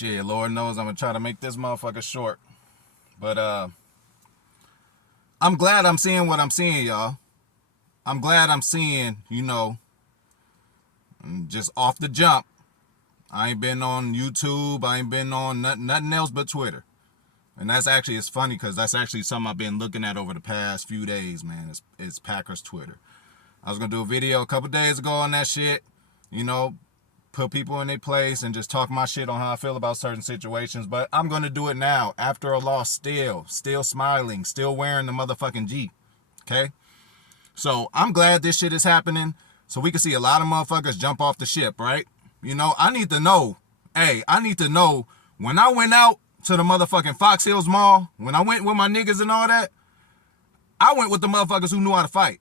Shit, Lord knows I'm gonna try to make this motherfucker short. But I'm glad I'm seeing what I'm seeing, y'all. I'm glad I'm seeing, just off the jump. I ain't been on YouTube. I ain't been on nothing else but Twitter. And that's actually, it's funny because that's actually something I've been looking at over the past few days, man. It's Packers Twitter. I was going to do a video a couple days ago on that shit, put people in their place and just talk my shit on how I feel about certain situations. But I'm going to do it now after a loss still smiling, still wearing the motherfucking G. Okay? So I'm glad this shit is happening so we can see a lot of motherfuckers jump off the ship, right? I need to know, when I went out to the motherfucking Fox Hills Mall, when I went with my niggas and all that, I went with the motherfuckers who knew how to fight.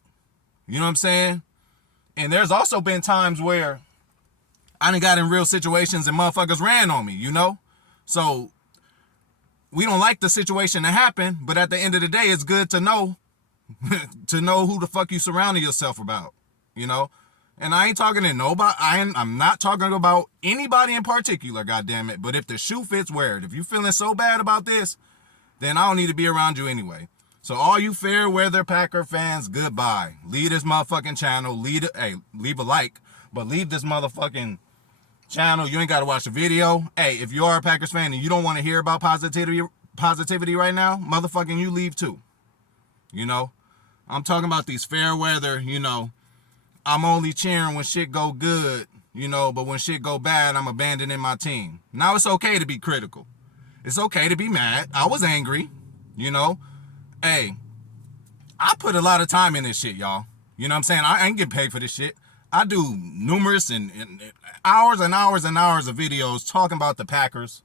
You know what I'm saying? And there's also been times where I done got in real situations and motherfuckers ran on me, So we don't like the situation to happen, but at the end of the day, it's good to know who the fuck you surrounding yourself about, And I ain't talking to nobody. I'm not talking about anybody in particular, goddammit. But if the shoe fits, wear it. If you feeling so bad about this, then I don't need to be around you anyway. So all you fair weather Packer fans, goodbye. Leave this motherfucking channel. Leave a like, but leave this motherfucking channel. You ain't got to watch the video. Hey, if you are a Packers fan and you don't want to hear about positivity right now, motherfucking you leave too. I'm talking about these fair weather, I'm only cheering when shit go good, but when shit go bad, I'm abandoning my team. Now it's okay to be critical. It's okay to be mad. I was angry, Hey, I put a lot of time in this shit, y'all. You know what I'm saying? I ain't getting paid for this shit. I do numerous and hours and hours and hours of videos talking about the Packers.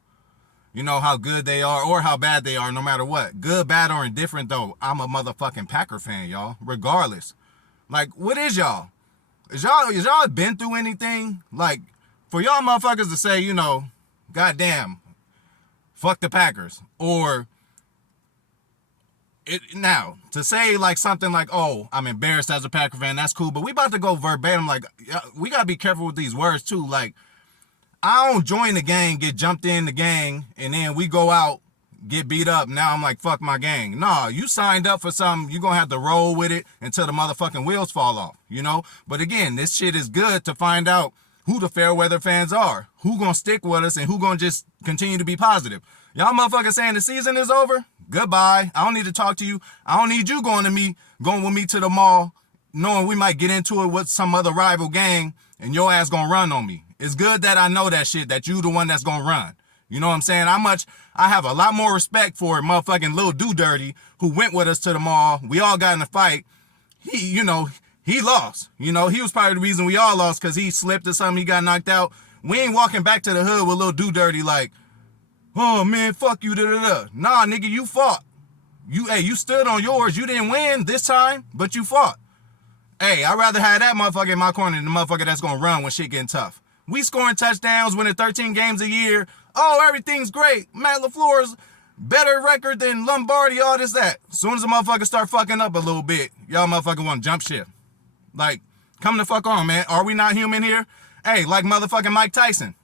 How good they are or how bad they are, no matter what. Good, bad, or indifferent, though. I'm a motherfucking Packer fan, y'all. Regardless. Like, what is y'all? Is y'all been through anything? Like, for y'all motherfuckers to say, goddamn, fuck the Packers. Or, to say like something like, oh, I'm embarrassed as a Packer fan, that's cool. But we about to go verbatim. Like, we got to be careful with these words, too. Like, I don't join the gang, get jumped in the gang, and then we go out, get beat up. Now I'm like, fuck my gang. Nah, you signed up for something. You're going to have to roll with it until the motherfucking wheels fall off, But again, this shit is good to find out who the fair weather fans are, who going to stick with us, and who going to just continue to be positive. Y'all motherfuckers saying the season is over? Goodbye. I don't need to talk to you. I don't need you going with me to the mall, knowing we might get into it with some other rival gang, and your ass going to run on me. It's good that I know that shit, that you the one that's gonna run. You know what I'm saying? I have a lot more respect for motherfucking Lil Do Dirty who went with us to the mall. We all got in a fight. He lost. He was probably the reason we all lost because he slipped or something. He got knocked out. We ain't walking back to the hood with Lil Do Dirty like, oh man, fuck you, da-da-da. Nah, nigga, you fought. You stood on yours. You didn't win this time, but you fought. Hey, I'd rather have that motherfucker in my corner than the motherfucker that's gonna run when shit getting tough. We scoring touchdowns, winning 13 games a year. Oh, everything's great. Matt LaFleur's better record than Lombardi, all this, that. As soon as the motherfuckers start fucking up a little bit, y'all motherfucker want to jump ship. Like, come the fuck on, man. Are we not human here? Hey, like motherfucking Mike Tyson.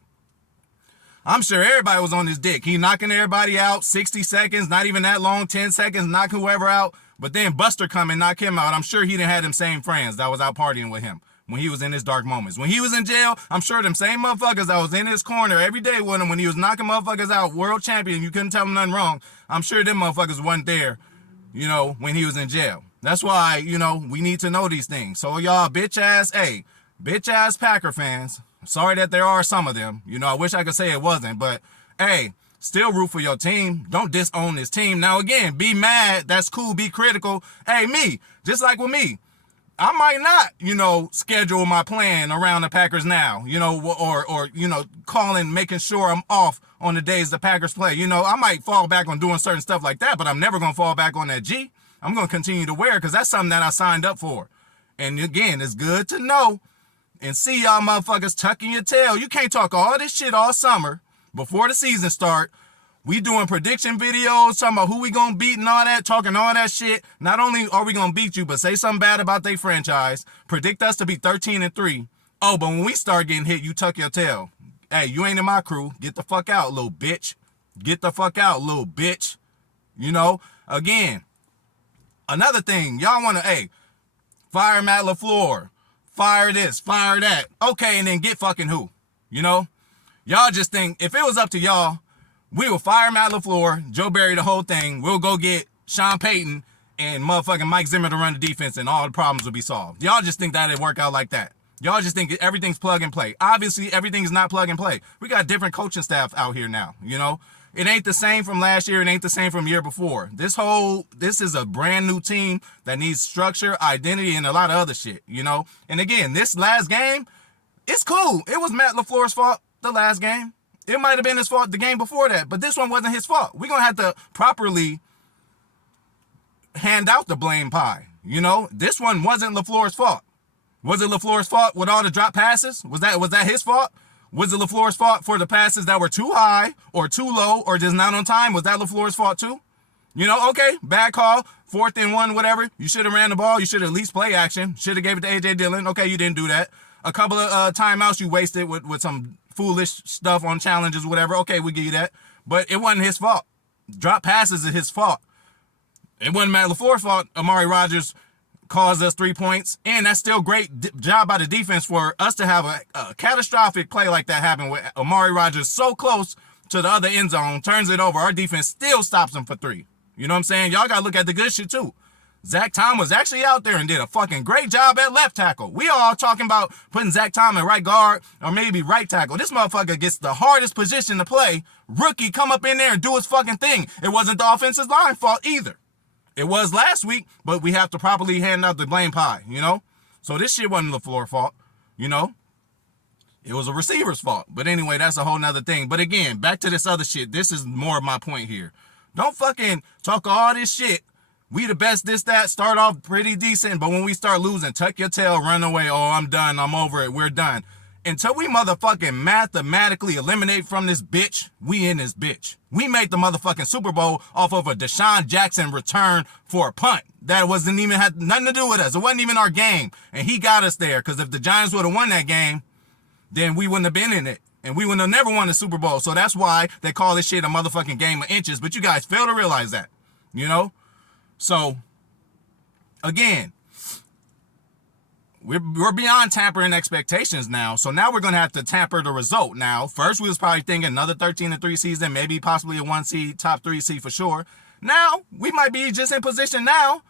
I'm sure everybody was on his dick. He knocking everybody out, 60 seconds, not even that long, 10 seconds, knock whoever out. But then Buster come and knock him out. I'm sure he didn't have them same friends that was out partying with him when he was in his dark moments. When he was in jail, I'm sure them same motherfuckers that was in his corner every day with him when he was knocking motherfuckers out, world champion, you couldn't tell him nothing wrong. I'm sure them motherfuckers wasn't there, when he was in jail. That's why, we need to know these things. So y'all bitch ass Packer fans, sorry that there are some of them. I wish I could say it wasn't, but hey, still root for your team. Don't disown this team. Now again, be mad, that's cool, be critical. Hey, me, just like with me, I might not, schedule my plan around the Packers now, or calling, making sure I'm off on the days the Packers play. I might fall back on doing certain stuff like that, but I'm never going to fall back on that G. I'm going to continue to wear it because that's something that I signed up for. And again, it's good to know and see y'all motherfuckers tucking your tail. You can't talk all this shit all summer before the season start. We doing prediction videos, talking about who we gonna beat and all that, talking all that shit. Not only are we gonna beat you, but say something bad about their franchise. Predict us to be 13-3. Oh, but when we start getting hit, you tuck your tail. hey, you ain't in my crew. Get the fuck out, little bitch. Get the fuck out, little bitch. You know, again, another thing, y'all want to, hey, fire Matt LaFleur, fire this, fire that. Okay, and then get fucking who? You know, y'all just think if it was up to y'all, we will fire Matt LaFleur, Joe Barry, the whole thing. We'll go get Sean Payton and motherfucking Mike Zimmer to run the defense, and all the problems will be solved. Y'all just think that it'd work out like that. Y'all just think everything's plug and play. Obviously, everything is not plug and play. We got different coaching staff out here now, you know. It ain't the same from last year. It ain't the same from year before. This is a brand new team that needs structure, identity, and a lot of other shit, you know. And again, this last game, it's cool. It was Matt LaFleur's fault the last game. It might have been his fault the game before that, but this one wasn't his fault. We're going to have to properly hand out the blame pie, you know. This one wasn't LaFleur's fault. Was it LaFleur's fault with all the drop passes? Was that his fault? Was it LaFleur's fault for the passes that were too high or too low or just not on time? Was that LaFleur's fault too? You know, okay, bad call, 4th and 1, whatever. You should have ran the ball. You should have at least play action. Should have gave it to A.J. Dillon. Okay, you didn't do that. A couple of timeouts you wasted with some foolish stuff on challenges, whatever. Okay, we give you that. But it wasn't his fault. Drop passes is his fault. It wasn't Matt LaFleur's fault. Amari Rodgers caused us 3 points, and that's still great job by the defense for us to have a catastrophic play like that happen with Amari Rodgers so close to the other end zone, turns it over. Our defense still stops him for 3. You know what I'm saying? Y'all got to look at the good shit too. Zach Tom was actually out there and did a fucking great job at left tackle. We all talking about putting Zach Tom at right guard or maybe right tackle. This motherfucker gets the hardest position to play. Rookie come up in there and do his fucking thing. It wasn't the offensive line fault either. It was last week, but we have to properly hand out the blame pie, you know? So this shit wasn't LaFleur's fault, you know? It was a receiver's fault. But anyway, that's a whole nother thing. But again, back to this other shit. This is more of my point here. Don't fucking talk all this shit. We the best, this, that, start off pretty decent, but when we start losing, tuck your tail, run away. Oh, I'm done. I'm over it. We're done. Until we motherfucking mathematically eliminate from this bitch, we in this bitch. We made the motherfucking Super Bowl off of a Deshaun Jackson return for a punt. That wasn't even, had nothing to do with us. It wasn't even our game. And he got us there, because if the Giants would have won that game, then we wouldn't have been in it. And we would have never won the Super Bowl. So that's why they call this shit a motherfucking game of inches. But you guys fail to realize that, you know? So, again, we're beyond tampering expectations now. So now we're going to have to tamper the result. Now, first we was probably thinking another 13-3 season, maybe possibly a 1 seed, top 3 seed for sure. Now, we might be just in position now.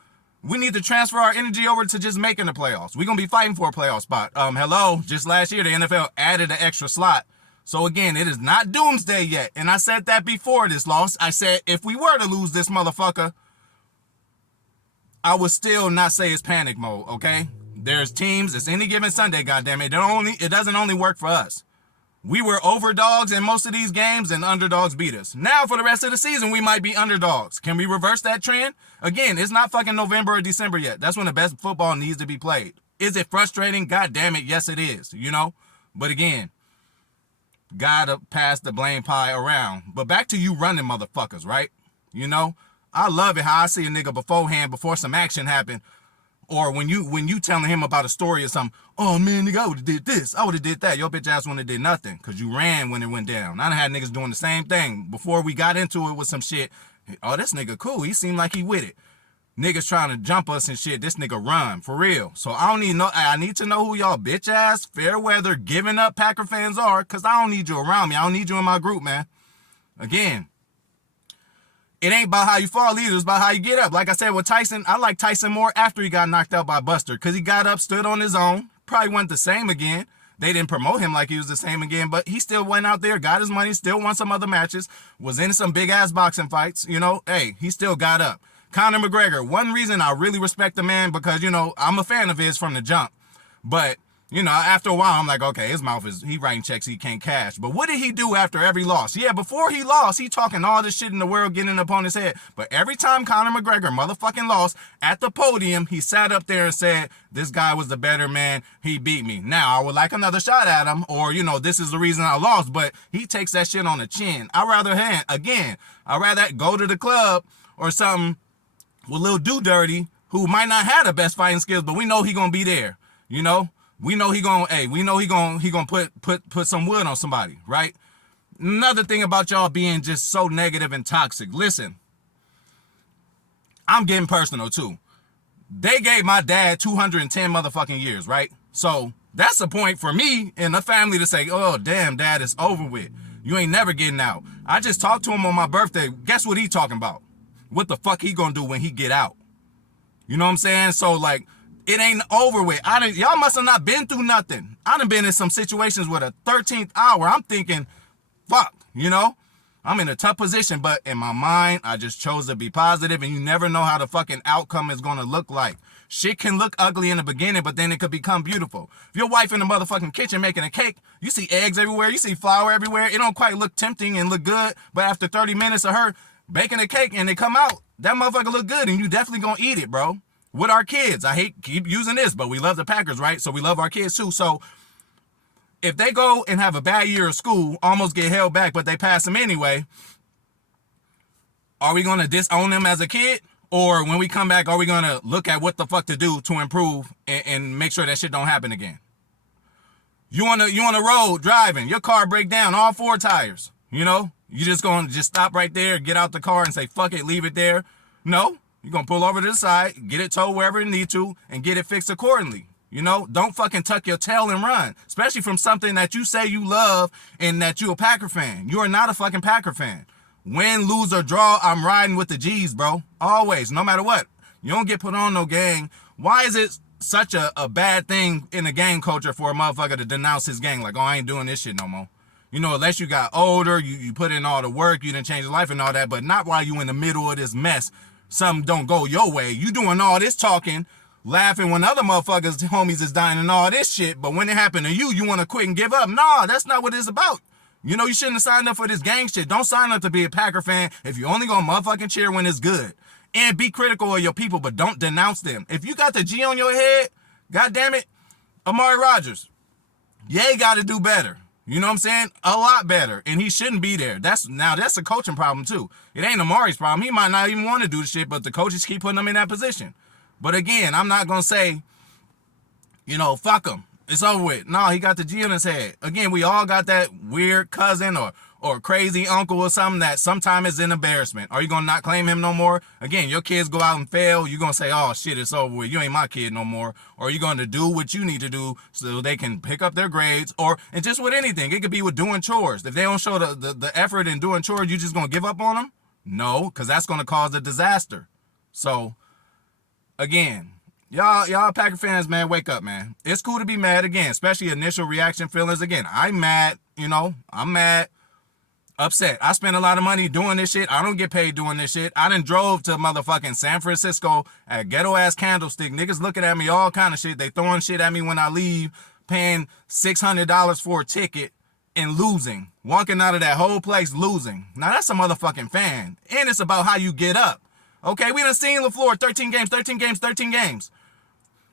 We need to transfer our energy over to just making the playoffs. We're going to be fighting for a playoff spot. Hello, just last year the NFL added an extra slot. So again, it is not doomsday yet. And I said that before this loss. I said if we were to lose this motherfucker, I would still not say it's panic mode, okay? There's teams, it's any given Sunday, goddammit. It doesn't only work for us. We were overdogs in most of these games and underdogs beat us. Now for the rest of the season, we might be underdogs. Can we reverse that trend? Again, it's not fucking November or December yet. That's when the best football needs to be played. Is it frustrating? God damn it, yes it is, you know? But again, gotta pass the blame pie around. But back to you running motherfuckers, right? You know? I love it how I see a nigga beforehand, before some action happened, or when you telling him about a story or something. Oh man, nigga, I would have did this, I would have did that. Your bitch ass wouldn't have did nothing, cause you ran when it went down. I done had niggas doing the same thing before we got into it with some shit. Oh, this nigga cool. He seemed like he with it. Niggas trying to jump us and shit. This nigga run for real. So I need to know who y'all bitch ass, fair weather, giving up Packer fans are, cause I don't need you around me. I don't need you in my group, man. Again, it ain't about how you fall either. It's about how you get up. Like I said with Tyson, I like Tyson more after he got knocked out by Buster, because he got up, stood on his own, probably wasn't the same again. They didn't promote him like he was the same again, but he still went out there, got his money, still won some other matches, was in some big-ass boxing fights. You know, hey, he still got up. Conor McGregor, one reason I really respect the man, because, you know, I'm a fan of his from the jump. But, you know, after a while, I'm like, okay, his mouth he writing checks he can't cash. But what did he do after every loss? Yeah, before he lost, he talking all this shit in the world, getting up on his head. But every time Conor McGregor motherfucking lost, at the podium, he sat up there and said, this guy was the better man, he beat me. Now, I would like another shot at him, or, you know, this is the reason I lost, but he takes that shit on the chin. I'd rather go to the club or something with Lil Do Dirty, who might not have the best fighting skills, but we know he gonna be there, you know? We know he gonna put some wood on somebody, right? Another thing about y'all being just so negative and toxic. Listen, I'm getting personal too. They gave my dad 210 motherfucking years, right? So that's a point for me and the family to say, oh, damn, dad, it's over with. You ain't never getting out. I just talked to him on my birthday. Guess what he talking about? What the fuck he gonna do when he get out? You know what I'm saying? So, like, it ain't over with. Y'all must have not been through nothing. I done been in some situations with a 13th hour. I'm thinking, fuck, you know? I'm in a tough position, but in my mind, I just chose to be positive, and you never know how the fucking outcome is gonna look like. Shit can look ugly in the beginning, but then it could become beautiful. If your wife in the motherfucking kitchen making a cake, you see eggs everywhere, you see flour everywhere, it don't quite look tempting and look good, but after 30 minutes of her baking a cake and they come out, that motherfucker look good, and you definitely gonna eat it, bro. With our kids, I hate keep using this, but we love the Packers, right? So we love our kids too. So if they go and have a bad year of school, almost get held back, but they pass them anyway, are we going to disown them as a kid? Or when we come back, are we going to look at what the fuck to do to improve and make sure that shit don't happen again? You on the road driving, your car break down, all 4 tires, you know? You just going to just stop right there, get out the car and say, fuck it, leave it there? No, you're going to pull over to the side, get it towed wherever it need to, and get it fixed accordingly. You know, don't fucking tuck your tail and run, especially from something that you say you love and that you a Packer fan. You are not a fucking Packer fan. Win, lose, or draw, I'm riding with the G's, bro. Always, no matter what. You don't get put on no gang. Why is it such a bad thing in the gang culture for a motherfucker to denounce his gang? Like, oh, I ain't doing this shit no more. You know, unless you got older, you put in all the work, you didn't change your life and all that, but not while you in the middle of this mess. Something don't go your way. You doing all this talking, laughing when other motherfuckers, homies is dying and all this shit, but when it happened to you, you want to quit and give up. Nah, that's not what it's about. You know, you shouldn't have signed up for this gang shit. Don't sign up to be a Packer fan if you only gonna motherfucking cheer when it's good. And be critical of your people, but don't denounce them. If you got the G on your head, goddamn it, Amari Rodgers, yeah, got to do better. You know what I'm saying? A lot better. And he shouldn't be there. That's a coaching problem too. It ain't Amari's problem. He might not even want to do the shit, but the coaches keep putting him in that position. But again, I'm not going to say, you know, fuck him. It's over with. No, he got the G on his head. Again, we all got that weird cousin or crazy uncle or something that sometimes is an embarrassment. Are you going to not claim him no more? Again, your kids go out and fail. You're going to say, oh, shit, it's over with. You ain't my kid no more. Or are you going to do what you need to do so they can pick up their grades? And just with anything. It could be with doing chores. If they don't show the effort in doing chores, you just going to give up on them? No, because that's going to cause a disaster. So, again, y'all Packer fans, man, wake up, man. It's cool to be mad again, especially initial reaction feelings. Again, I'm mad, you know, I'm mad, upset. I spent a lot of money doing this shit. I don't get paid doing this shit. I done drove to motherfucking San Francisco at ghetto-ass Candlestick. Niggas looking at me, all kind of shit. They throwing shit at me when I leave, paying $600 for a ticket and losing. Walking out of that whole place losing. Now, that's a motherfucking fan. And it's about how you get up. Okay, we done seen LaFleur 13 games.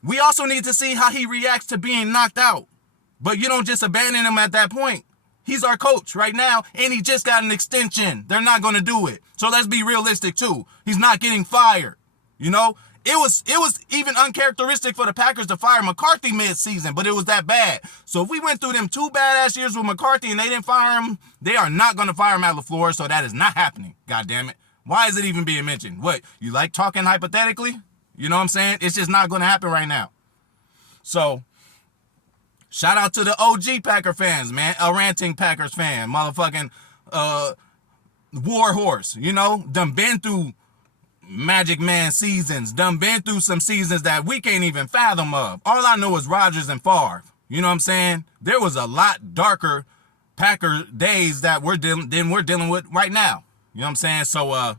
We also need to see how he reacts to being knocked out. But you don't just abandon him at that point. He's our coach right now, and he just got an extension. They're not going to do it. So let's be realistic, too. He's not getting fired. You know, it was even uncharacteristic for the Packers to fire McCarthy mid-season, but it was that bad. So if we went through them 2 badass years with McCarthy and they didn't fire him, they are not going to fire him at LaFleur, so that is not happening. God damn it. Why is it even being mentioned? What, you like talking hypothetically? You know what I'm saying? It's just not going to happen right now. So, shout out to the OG Packer fans, man. A ranting Packers fan. Motherfucking war horse, you know? Done been through Magic Man seasons. Done been through some seasons that we can't even fathom of. All I know is Rodgers and Favre. You know what I'm saying? There was a lot darker Packer days that we're dealing with right now. You know what I'm saying? So,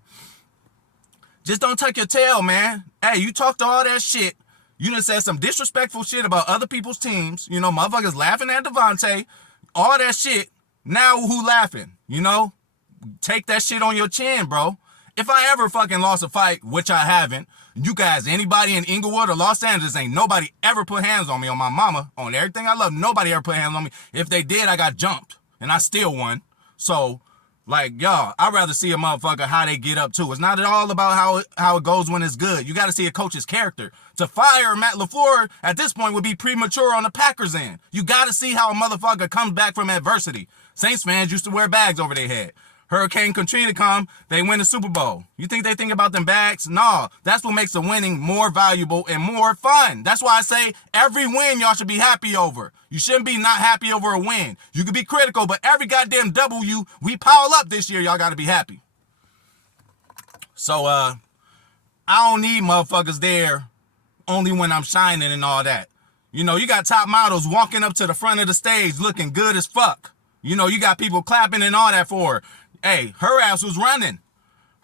just don't tuck your tail, man. Hey, you talked all that shit. You done said some disrespectful shit about other people's teams. You know, motherfuckers laughing at Davante. All that shit. Now who laughing? You know? Take that shit on your chin, bro. If I ever fucking lost a fight, which I haven't, you guys, anybody in Inglewood or Los Angeles, ain't nobody ever put hands on me, on my mama, on everything I love. Nobody ever put hands on me. If they did, I got jumped. And I still won. So, Like, y'all, I'd rather see a motherfucker how they get up too. It's not at all about how it goes when it's good. You got to see a coach's character. To fire Matt LaFleur at this point would be premature on the Packers end. You got to see how a motherfucker comes back from adversity. Saints fans used to wear bags over their head. Hurricane Katrina come, they win the Super Bowl. You think they think about them bags? Nah, that's what makes the winning more valuable and more fun. That's why I say every win y'all should be happy over. You shouldn't be not happy over a win. You can be critical, but every goddamn W we pile up this year, y'all got to be happy. So, I don't need motherfuckers there only when I'm shining and all that. You know, you got top models walking up to the front of the stage looking good as fuck. You know, you got people clapping and all that for her. Hey, her ass was running.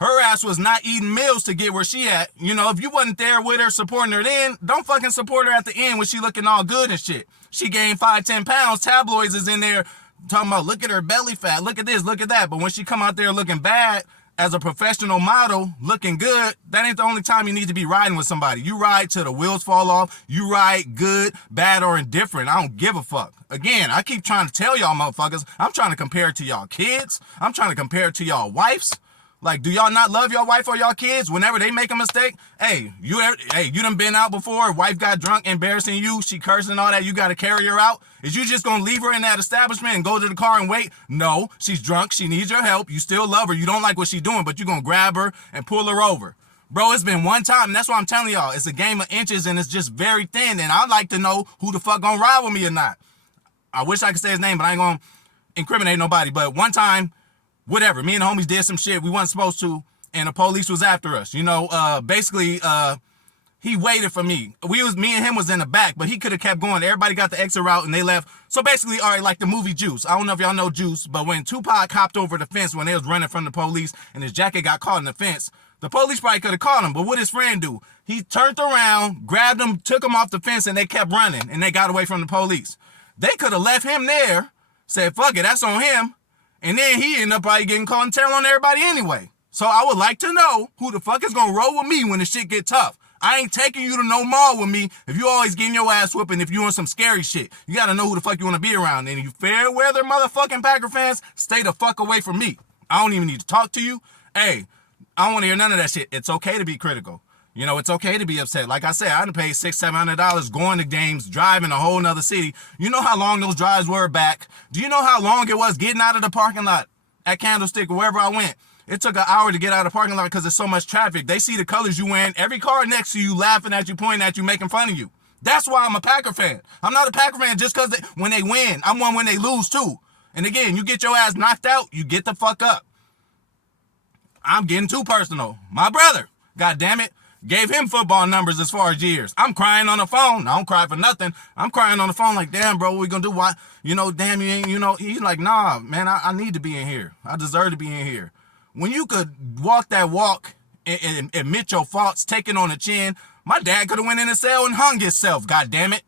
Her ass was not eating meals to get where she at. You know, if you wasn't there with her, supporting her then, don't fucking support her at the end when she looking all good and shit. She gained 5-10 pounds. Tabloids is in there talking about, look at her belly fat, look at this, look at that. But when she come out there looking bad as a professional model, looking good, that ain't the only time you need to be riding with somebody. You ride till the wheels fall off. You ride good, bad, or indifferent. I don't give a fuck. Again, I keep trying to tell y'all motherfuckers, I'm trying to compare it to y'all kids. I'm trying to compare it to y'all wives. Like, do y'all not love your wife or y'all kids whenever they make a mistake? Hey, you done been out before, wife got drunk, embarrassing you, she cursing and all that, you got to carry her out? Is you just going to leave her in that establishment and go to the car and wait? No, she's drunk, she needs your help, you still love her, you don't like what she's doing, but you're going to grab her and pull her over. Bro, it's been one time, and that's why I'm telling y'all, it's a game of inches and it's just very thin, and I'd like to know who the fuck gonna ride with me or not. I wish I could say his name, but I ain't gonna incriminate nobody. But one time, whatever, me and the homies did some shit we wasn't supposed to, and the police was after us. You know, basically, he waited for me. Me and him was in the back, but he could have kept going. Everybody got the exit route, and they left. So basically, all right, like the movie Juice. I don't know if y'all know Juice, but when Tupac hopped over the fence when they was running from the police, and his jacket got caught in the fence, the police probably could have caught him, but what did his friend do? He turned around, grabbed him, took him off the fence, and they kept running, and they got away from the police. They could have left him there, said, fuck it, that's on him, and then he ended up probably getting caught and telling on everybody anyway. So I would like to know who the fuck is going to roll with me when the shit get tough. I ain't taking you to no mall with me if you always getting your ass whooping if you on some scary shit. You got to know who the fuck you want to be around. And you fair weather motherfucking Packer fans, stay the fuck away from me. I don't even need to talk to you. Hey, I don't want to hear none of that shit. It's okay to be critical. You know, it's okay to be upset. Like I said, I done paid $600-700 going to games, driving a whole nother city. You know how long those drives were back? Do you know how long it was getting out of the parking lot at Candlestick or wherever I went? It took an hour to get out of the parking lot because there's so much traffic. They see the colors you wearing. Every car next to you laughing at you, pointing at you, making fun of you. That's why I'm a Packer fan. I'm not a Packer fan just because when they win. I'm one when they lose too. And again, you get your ass knocked out, you get the fuck up. I'm getting too personal. My brother, god damn it, gave him football numbers as far as years. I'm crying on the phone. I don't cry for nothing. I'm crying on the phone like, damn, bro, what we gonna do? Why? You know, damn, you ain't, you know. He's like, nah, man, I need to be in here. I deserve to be in here. When you could walk that walk and admit your faults, take it on the chin, my dad could have went in the cell and hung himself, god damn it.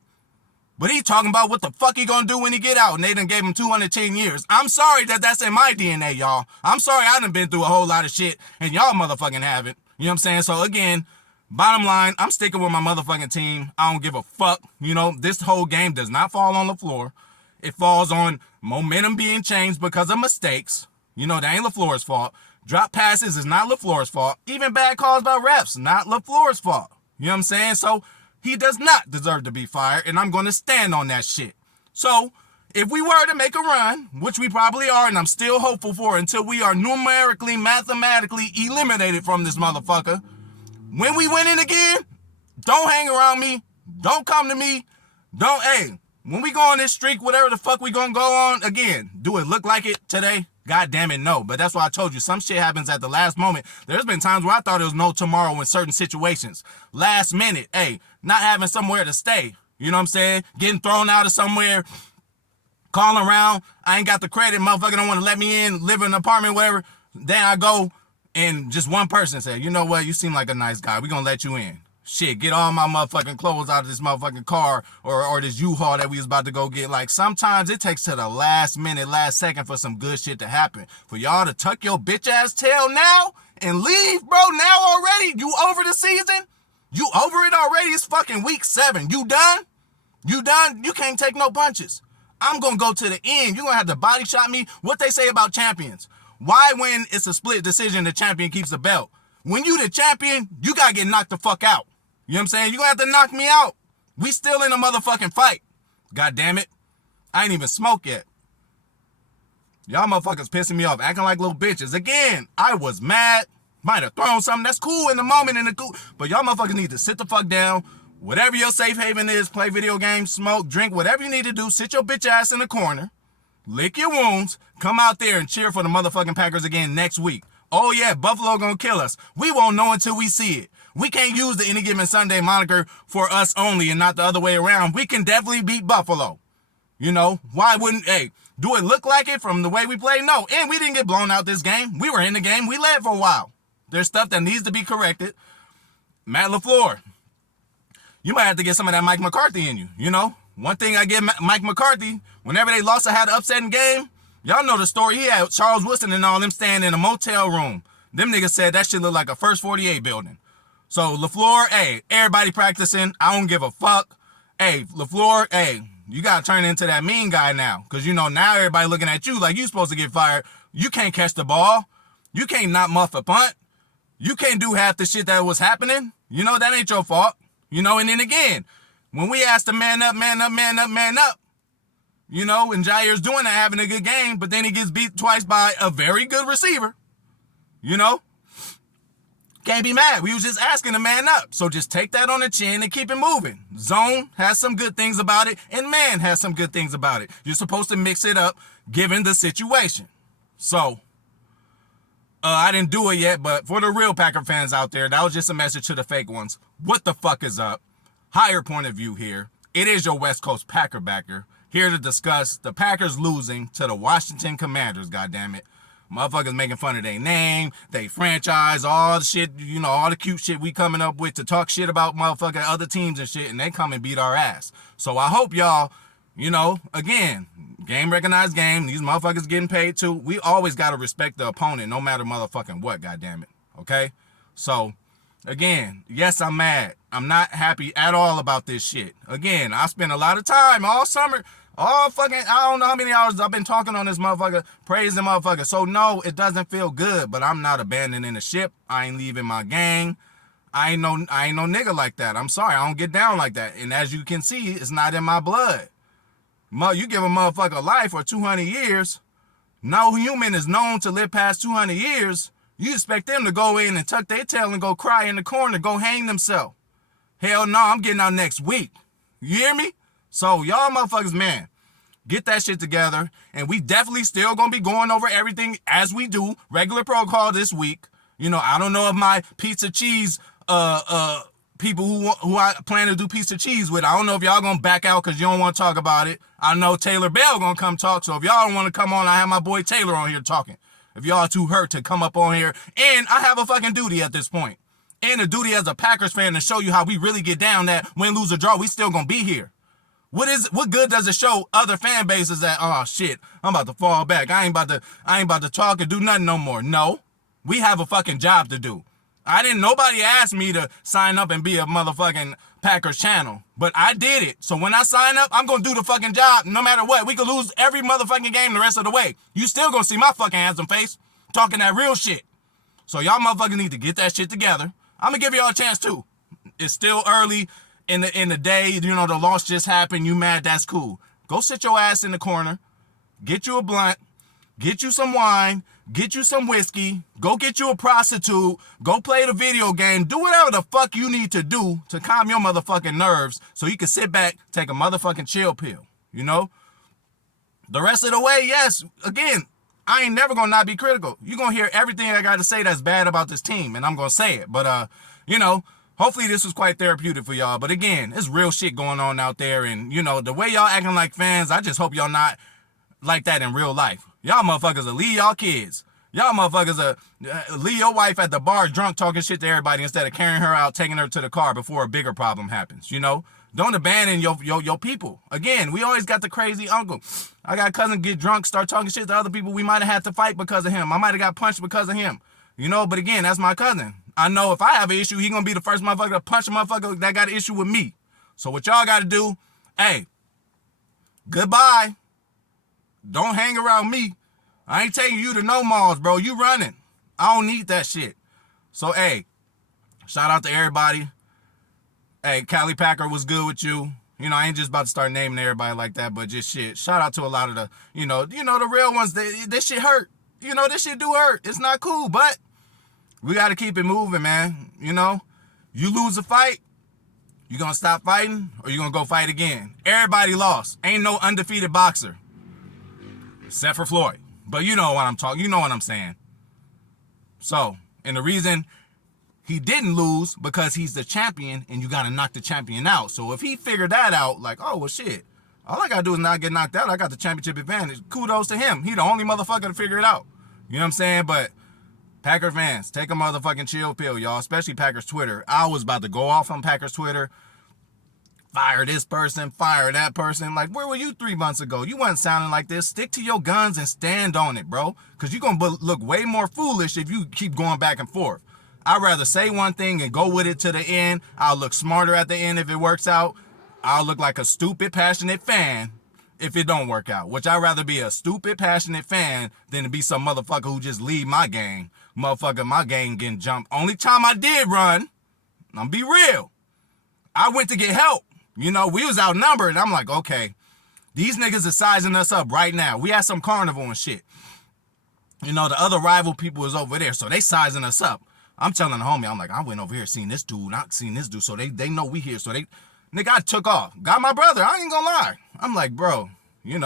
But he talking about what the fuck he gonna do when he get out, and they done gave him 210 years. I'm sorry that's in my DNA, y'all. I'm sorry I done been through a whole lot of shit, and y'all motherfucking haven't. You know what I'm saying? So again, bottom line, I'm sticking with my motherfucking team. I don't give a fuck. You know, this whole game does not fall on LaFleur. It falls on momentum being changed because of mistakes. You know, that ain't LaFleur's fault. Drop passes is not LaFleur's fault. Even bad calls by refs, not LaFleur's fault. You know what I'm saying? So he does not deserve to be fired, and I'm going to stand on that shit. So if we were to make a run, which we probably are, and I'm still hopeful for until we are numerically, mathematically eliminated from this motherfucker, when we win it again, don't hang around me. Don't come to me. Hey, when we go on this streak, whatever the fuck we gonna go on, again, do it look like it today? God damn it, no. But that's why I told you, some shit happens at the last moment. There's been times where I thought there was no tomorrow in certain situations. Last minute, hey, not having somewhere to stay. You know what I'm saying? Getting thrown out of somewhere, calling around. I ain't got the credit. Motherfucker don't want to let me in, live in an apartment, whatever. Then I go and just one person said, you know what? You seem like a nice guy. We gonna let you in. Shit, get all my motherfucking clothes out of this motherfucking car or this U-Haul that we was about to go get. Like, sometimes it takes to the last minute, last second for some good shit to happen. For y'all to tuck your bitch ass tail now and leave, bro, now already? You over the season? You over it already? It's fucking week 7. You done? You done? You can't take no punches. I'm gonna go to the end. You're gonna have to body shot me. What they say about champions? Why when it's a split decision, the champion keeps the belt? When you the champion, you gotta get knocked the fuck out. You know what I'm saying? You gonna have to knock me out. We still in a motherfucking fight. God damn it. I ain't even smoked yet. Y'all motherfuckers pissing me off, acting like little bitches. Again, I was mad. Might have thrown something. That's cool in the moment, but y'all motherfuckers need to sit the fuck down. Whatever your safe haven is, play video games, smoke, drink, whatever you need to do, sit your bitch ass in the corner, lick your wounds, come out there and cheer for the motherfucking Packers again next week. Oh yeah, Buffalo gonna kill us. We won't know until we see it. We can't use the Any Given Sunday moniker for us only and not the other way around. We can definitely beat Buffalo. You know, why wouldn't, do it look like it from the way we play? No, and we didn't get blown out this game. We were in the game. We led for a while. There's stuff that needs to be corrected. Matt LaFleur, you might have to get some of that Mike McCarthy in you, you know? One thing I give Mike McCarthy, whenever they lost or had an upsetting game, y'all know the story. He had Charles Woodson and all them standing in a motel room. Them niggas said that shit looked like a First 48 building. So LaFleur, everybody practicing. I don't give a fuck. LaFleur, you got to turn into that mean guy now. Because, you know, now everybody looking at you like you supposed to get fired. You can't catch the ball. You can't not muff a punt. You can't do half the shit that was happening. You know, that ain't your fault. You know, and then again, when we asked to man up, you know, and Jair's doing that, having a good game, but then he gets beat twice by a very good receiver. You know? Can't be mad. We was just asking to man up. So just take that on the chin and keep it moving. Zone has some good things about it, and man has some good things about it. You're supposed to mix it up given the situation. So, I didn't do it yet, but for the real Packer fans out there, that was just a message to the fake ones. What the fuck is up? Higher Point of View here. It is your West Coast Packer backer. Here to discuss the Packers losing to the Washington Commanders, goddammit. Motherfuckers making fun of their name, they franchise, all the shit, you know, all the cute shit we coming up with to talk shit about motherfucking other teams and shit, and they come and beat our ass. So I hope y'all, you know, again, game recognized game. These motherfuckers getting paid too. We always got to respect the opponent no matter motherfucking what, goddammit. Okay? So, again, yes, I'm mad. I'm not happy at all about this shit. Again, I spent a lot of time all summer, I don't know how many hours I've been talking on this motherfucker, praising motherfucker. So, no, it doesn't feel good, but I'm not abandoning the ship. I ain't leaving my gang. I ain't no nigga like that. I'm sorry. I don't get down like that. And as you can see, it's not in my blood. You give a motherfucker life or 200 years, no human is known to live past 200 years. You expect them to go in and tuck their tail and go cry in the corner, go hang themselves. Hell no, I'm getting out next week. You hear me? So y'all motherfuckers, man, get that shit together. And we definitely still gonna be going over everything as we do. Regular protocol this week. You know, I don't know if my pizza cheese, people who I plan to do pizza cheese with, I don't know if y'all gonna back out because you don't want to talk about it. I know Taylor Bell gonna come talk. So if y'all don't want to come on, I have my boy Taylor on here talking. If y'all too hurt to come up on here. And I have a fucking duty at this point. And a duty as a Packers fan to show you how we really get down that win, lose, or draw, we still gonna be here. What good does it show other fan bases that, oh shit, I'm about to fall back. I ain't about to talk and do nothing no more. No. We have a fucking job to do. Nobody asked me to sign up and be a motherfucking Packers channel. But I did it. So when I sign up, I'm gonna do the fucking job no matter what. We could lose every motherfucking game the rest of the way. You still gonna see my fucking handsome face talking that real shit. So y'all motherfuckers need to get that shit together. I'm gonna give y'all a chance too. It's still early in the day. You know, the loss just happened. You mad, that's cool. Go sit your ass in the corner. Get you a blunt. Get you some wine. Get you some whiskey. Go get you a prostitute. Go play the video game. Do whatever the fuck you need to do to calm your motherfucking nerves so you can sit back, take a motherfucking chill pill. You know? The rest of the way, yes, again, I ain't never gonna not be critical. You're gonna hear everything I got to say that's bad about this team, and I'm gonna say it. But, you know, hopefully this was quite therapeutic for y'all. But again, there's real shit going on out there, and, you know, the way y'all acting like fans, I just hope y'all not like that in real life. Y'all motherfuckers will leave y'all kids. Y'all motherfuckers will leave your wife at the bar drunk talking shit to everybody instead of carrying her out, taking her to the car before a bigger problem happens, you know? Don't abandon your people. Again, we always got the crazy uncle. I got a cousin get drunk, start talking shit to other people. We might have had to fight because of him. I might have got punched because of him. You know, but again, that's my cousin. I know if I have an issue, he gonna be the first motherfucker to punch a motherfucker that got an issue with me. So what y'all gotta do, hey, goodbye. Don't hang around me. I ain't taking you to no malls, bro. You running. I don't need that shit. So, hey, shout out to everybody. Hey, Cali Packer was good with you. You know, I ain't just about to start naming everybody like that, but just shit. Shout out to a lot of the, the real ones. This shit hurt. This shit do hurt. It's not cool, but we got to keep it moving, man. You lose a fight, you gonna stop fighting or you gonna go fight again? Everybody lost. Ain't no undefeated boxer. Except for Floyd. But you know what I'm talking. You know what I'm saying. So, and the reason he didn't lose because he's the champion and you gotta knock the champion out. So if he figured that out, like, oh well shit, all I gotta do is not get knocked out. I got the championship advantage. Kudos to him. He the only motherfucker to figure it out. You know what I'm saying? But Packer fans, take a motherfucking chill pill, y'all. Especially Packers Twitter. I was about to go off on Packers Twitter. Fire this person, fire that person. Like, where were you 3 months ago? You wasn't sounding like this. Stick to your guns and stand on it, bro. Because you're going to look way more foolish if you keep going back and forth. I'd rather say one thing and go with it to the end. I'll look smarter at the end if it works out. I'll look like a stupid, passionate fan if it don't work out. Which I'd rather be a stupid, passionate fan than to be some motherfucker who just lead my gang. Motherfucker, my gang getting jumped. Only time I did run, I'm be real, I went to get help. We was outnumbered. And I'm like, okay, these niggas are sizing us up right now. We had some carnival and shit. The other rival people is over there, so they sizing us up. I'm telling the homie, I'm like, I went over here, seen this dude, not seen this dude, so they know we here. So nigga, I took off. Got my brother, I ain't gonna lie. I'm like, bro, you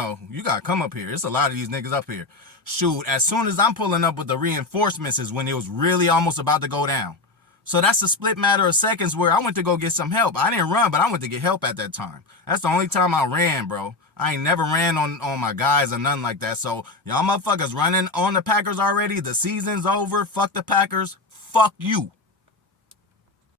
gotta come up here. There's a lot of these niggas up here. Shoot, as soon as I'm pulling up with the reinforcements is when it was really almost about to go down. So that's a split matter of seconds where I went to go get some help. I didn't run, but I went to get help at that time. That's the only time I ran, bro. I ain't never ran on my guys or nothing like that. So y'all motherfuckers running on the Packers already. The season's over. Fuck the Packers. Fuck you.